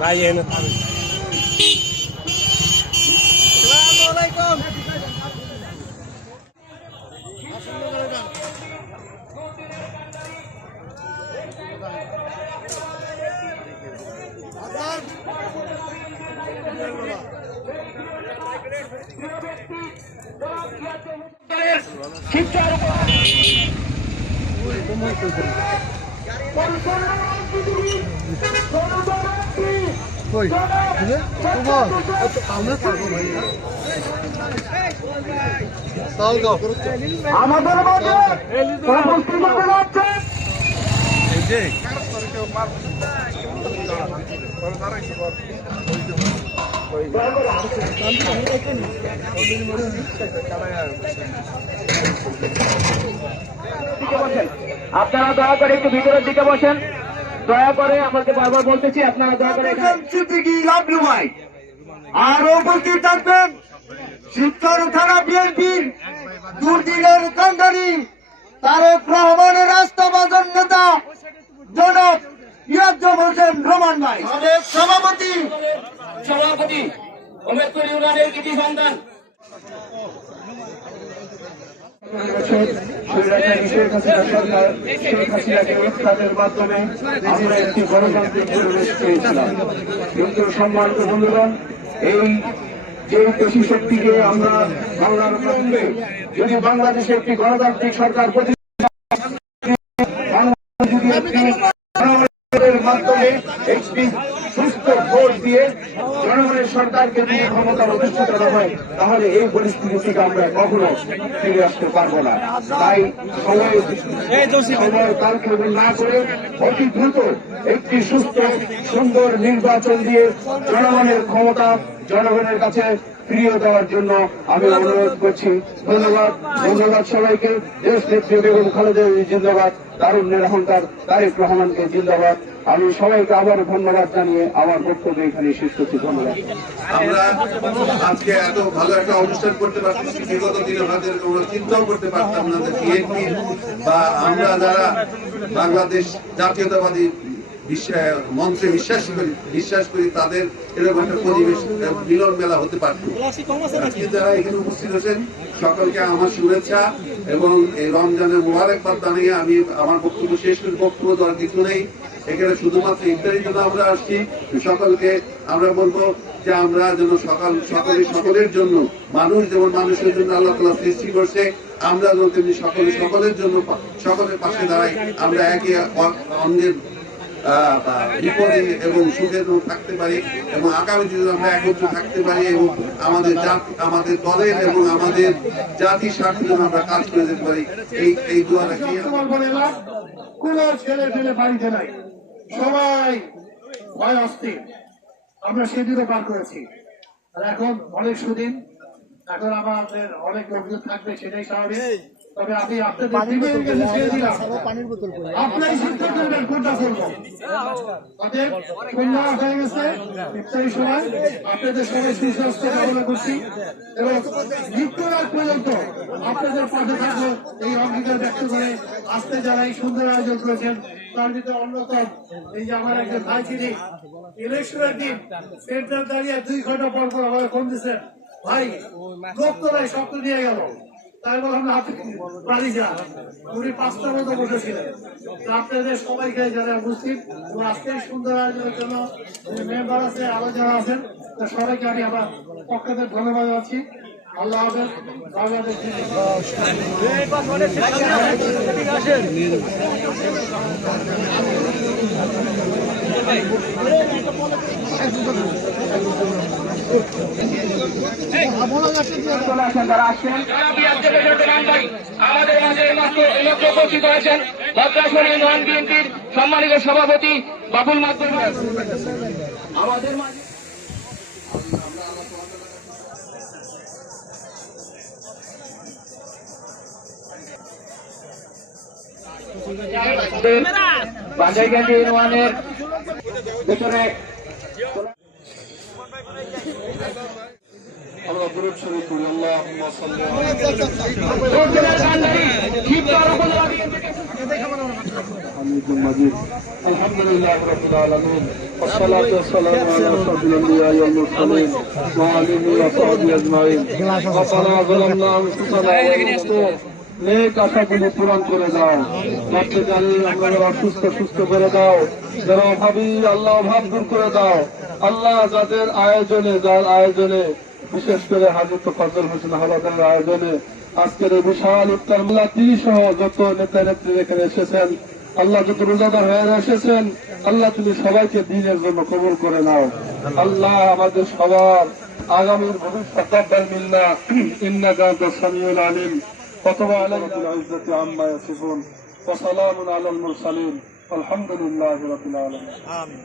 ভাই এনে শিক্ষার আমাদের মাঝে উপস্থিত হতে যাচ্ছে আপনারা দয়া করে একটু ভিতরের দিকে বসেন। দয়া করে আমাকে বারবার বলতেছি, আপনারা দয়া করে আরো উপস্থিত থাকবেন শিবচর থানা বিএনপির দুর্দিনের কান্ডারি তারেক রহমানের আস্থাভাজন নেতা জনাব ইয়াজ্জম হোসেন রহমান ভাই, সভাপতি ওমেদপুর ইউনিয়নের কৃতি সন্তান শেখ হাসিনাকে উৎখাতের মাধ্যমে আমরা একটি গণতান্ত্রিক পরিবেশ পেয়েছিলাম। কিন্তু সম্মানিত বন্ধুগণ, এই যে পেশি শক্তিকে আমরা বাংলার মাধ্যমে যদি বাংলাদেশে একটি গণতান্ত্রিক সরকার মাধ্যমে একটি সুস্থ ভোট দিয়ে জনগণের সরকারকে যদি ক্ষমতার অধিষ্ঠিত হয়, তাহলে এই পরিস্থিতি থেকে আমরা কখনো ফিরে আসতে পারবো না। তাই সময় কালক্ষেপণ না করে অতি দ্রুত একটি সুস্থ সুন্দর নির্বাচন দিয়ে জনগণের ক্ষমতা জনগণের কাছে ফিরিয়ে দেওয়ার জন্য আমি অনুরোধ করছি। ধন্যবাদ সবাইকে। দেশ নেত্রী বেগম খালেদা জিন্দাবাদ, তারুণ্যের অহংকার তারেক রহমানকে জিন্দাবাদ। আমি সবাইকে আবার ধন্যবাদ জানিয়ে আমার বক্তব্য এখানে শেষ করছি। ধন্যবাদ। আমরা আজকে এত ভালো একটা অনুষ্ঠান করতে পারতেছি, বিগত দিনে আমাদের কোনো চিন্তাও করতে পারতাম না যে বিএনপি বা আমরা যারা বাংলাদেশ জাতীয়তাবাদী মন্ত্রে বিশ্বাস করি তাদের এরকম একটা পরিবেশ মিলন মেলা হতে পারত। যারা এখানে উপস্থিত হয়েছেন সকলকে আমার শুভেচ্ছা এবং এই রমজানের মোবারকবাদ জানিয়ে আমি আমার বক্তব্য শেষ করি। বক্তব্য দেওয়ার কিছু নেই, এখানে শুধুমাত্র ইফতারির জন্য আমরা আসছি। সকলকে আমরা বলবো যে আমরা যেন সকলের জন্য, মানুষ যেমন মানুষের জন্য আল্লাহ তাআলা সৃষ্টি করছে, আমরা যেন তেমনি সকলের জন্য সকলের পাশে দাঁড়াই। আমরা একে অন্যের বিপদে এবং সুখে থাকতে পারি এবং আগামী দিনে আমরা একত্র থাকতে পারি এবং আমাদের দলের এবং আমাদের জাতির স্বার্থে যেন আমরা কাজ করে যেতে পারি, এই দোয়া রাখি। কোন ছেলে ছেলে বাড়িতে নাই, সবাই ভয় অস্থির। আমরা সেদিনও পার করেছি, আর এখন অনেক সুদিন, এখন আমাদের অনেক লোকজন থাকবে, সেটাই স্বাভাবিক। তবে আমি আপনাদের আপনারাই সিদ্ধান্ত নেবেন কোনটা করবো। অতএব সন্ধ্যা হয়ে গেছে, ইফতারির সময় আপনাদের সবাই সুস্বাস্থ্য কামনা করছি এবং মৃত্যুর আগ পর্যন্ত আপনাদের পাশে থাকবো এই অঙ্গীকার ব্যক্ত করে আজকে যারা এই সুন্দর আয়োজন করেছেন তার ভিতরে অন্যতম এই যে আমার একজন ভাই তিনি ইলেকশনের দিন সেন্টার দাঁড়িয়ে 2 ঘন্টা পর পর আমাকে ফোন দিচ্ছেন, ভাই লোক তো নাই, সব তো নিয়ে গেল। তাই বললাম বাড়ি যা, উনি 5টা মতো বসেছিলেন। আপনাদের সবাইকে যারা উপস্থিত এবং আজকে সুন্দর আয়োজনের জন্য মেম্বার আছে, আরো যারা আছেন, সবাইকে আমি আমার পক্ষ থেকে ধন্যবাদ জানাচ্ছি। আল্লাহ হাফেজ। বাংলাদেশ আমাদের মাঝে উপস্থিত হয়েছেন ভদ্রাসন ইউনিয়ন বিএনপির সম্মানিত সভাপতি বাবুল মাধ্যম আমাদের মাঝে বাজাইগান্ধী ইউনিয়নের ভিতরে আমরা দূর শরীফ করি। আল্লাহুম্মা সাল্লি আলা আলহামদুলিল্লাহ রাব্বিল আলামিন। والصلاة والسلام على أشرف الأنبياء والمرسلين وآله وصحبه أجمعين ربنا ظلمنا أنفسنا নেক আশাগুলি পূরণ করে দাও বাচ্চা জানি আমরা যারা অসুস্থ সুস্থ করে দাও যারা অভাবী আল্লাহ অভাব দূর করে দাও আল্লাহ যাদের আয়োজনে যার আয়োজনে বিশেষ করে হাজরত ফজল হোসেন হাওলাদারের আয়োজনে আজকের এই বিশাল ইফতার মিলাতি সহ যত নেতা নেত্রী এখানে এসেছেন আল্লাহ যত রোজাদার হয়ে এসেছেন আল্লাহ তুমি সবাইকে দিনের জন্য কবুল করে নাও আল্লাহ আমাদের সবার আগামীর ভবিষ্যৎ তাকব্বাল মিন্না ইন্নাকা আনতাস সামিউল আলিম وتب علينا بالعزة عما يصفون وسلام على المرسلين والحمد لله رب العالمين. آمين.